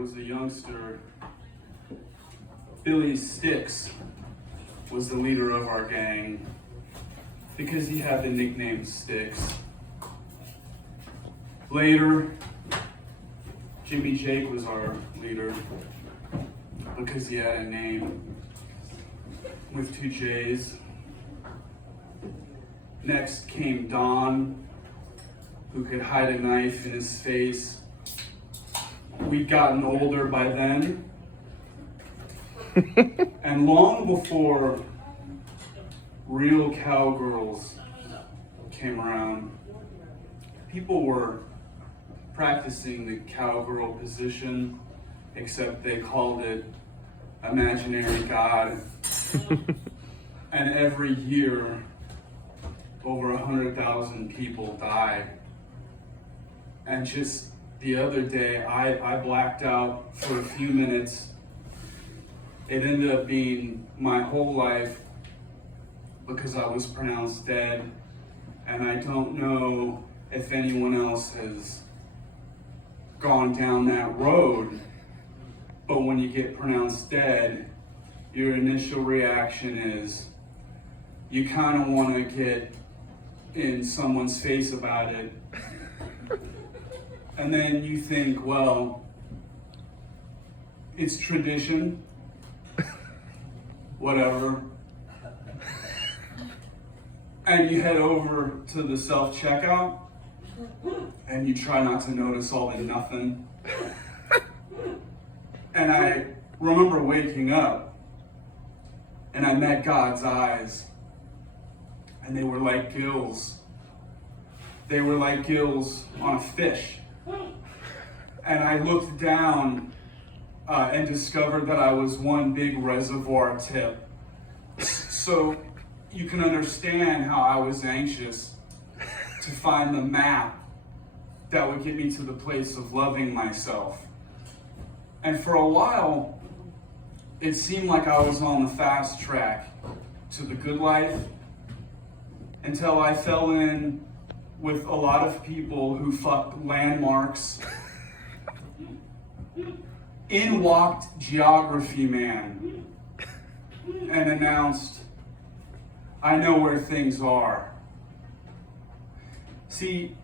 was a youngster, Billy Sticks was the leader of our gang because he had the nickname Sticks. Later, Jimmy Jake was our leader because he had a name with 2 J's. Next came Don, who could hide a knife in his face. We'd gotten older by then. And long before real cowgirls came around, people were practicing the cowgirl position, except they called it imaginary God. And every year, over 100,000 people die. And just the other day, I blacked out for a few minutes. It ended up being my whole life because I was pronounced dead. And I don't know if anyone else has gone down that road, but when you get pronounced dead, your initial reaction is you kind of want to get in someone's face about it. And then you think, well, it's tradition, whatever. And you head over to the self-checkout and you try not to notice all the nothing. And I remember waking up and I met God's eyes, and they were like gills. They were like gills on a fish. And I looked down and discovered that I was one big reservoir tip. So you can understand how I was anxious to find the map that would get me to the place of loving myself. And for a while, it seemed like I was on the fast track to the good life until I fell in with a lot of people who fucked landmarks. In walked Geography Man and announced, "I know where things are." See,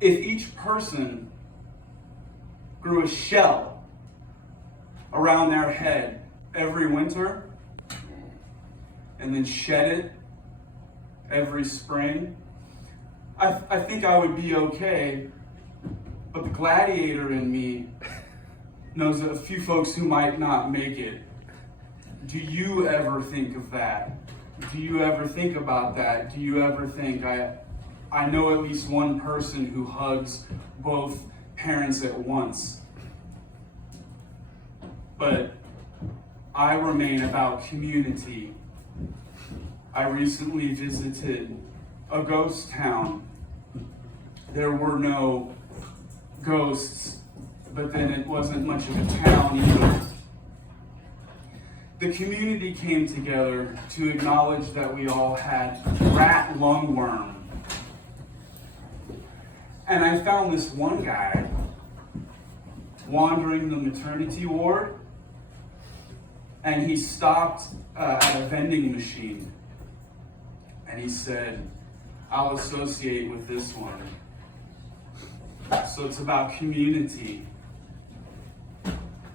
if each person grew a shell around their head every winter and then shed it every spring, I think I would be okay. But the gladiator in me knows a few folks who might not make it. Do you ever think of that? Do you ever think about that? Do you ever think, I know at least one person who hugs both parents at once? But I remain about community. I recently visited a ghost town. There were no ghosts, but then it wasn't much of a town either. The community came together to acknowledge that we all had rat lungworm. And I found this one guy wandering the maternity ward, and he stopped at a vending machine, and he said, "I'll associate with this one." So it's about community.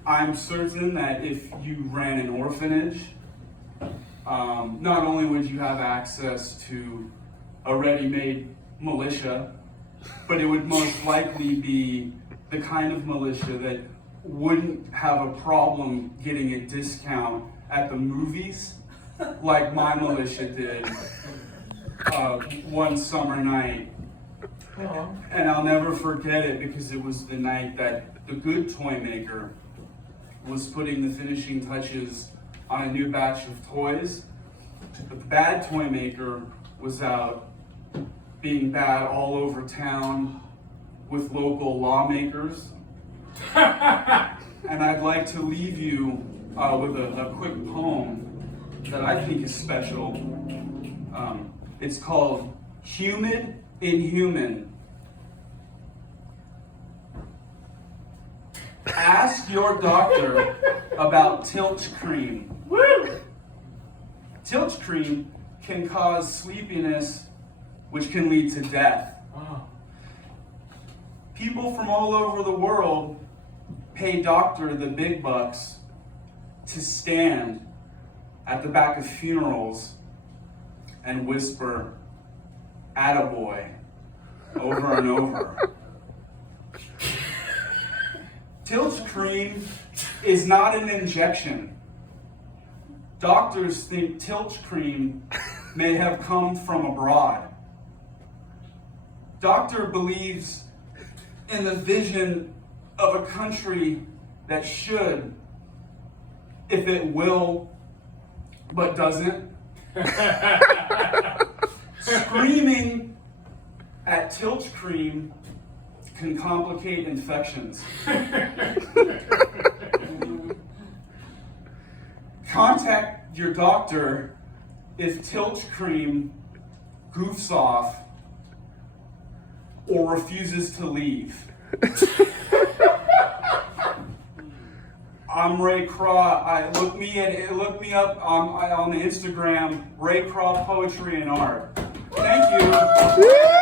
I'm certain that if you ran an orphanage, not only would you have access to a ready-made militia, but it would most likely be the kind of militia that wouldn't have a problem getting a discount at the movies, like my militia did one summer night. And I'll never forget it because it was the night that the good toy maker was putting the finishing touches on a new batch of toys. But the bad toy maker was out being bad all over town with local lawmakers. And I'd like to leave you with a quick poem that I think is special. It's called Humid Inhuman. Ask your doctor about tilt cream. Tilt cream can cause sleepiness, which can lead to death. People from all over the world pay doctor the big bucks to stand at the back of funerals and whisper, "Attaboy," over and over. Tilt cream is not an injection. Doctors think tilt cream may have come from abroad. Doctor believes in the vision of a country that should, if it will, but doesn't. Screaming at tilt cream can complicate infections. Contact your doctor if tilt cream goofs off or refuses to leave. I'm Ray Craw. Look me up on the Instagram, Ray Craw Poetry and Art. Thank you.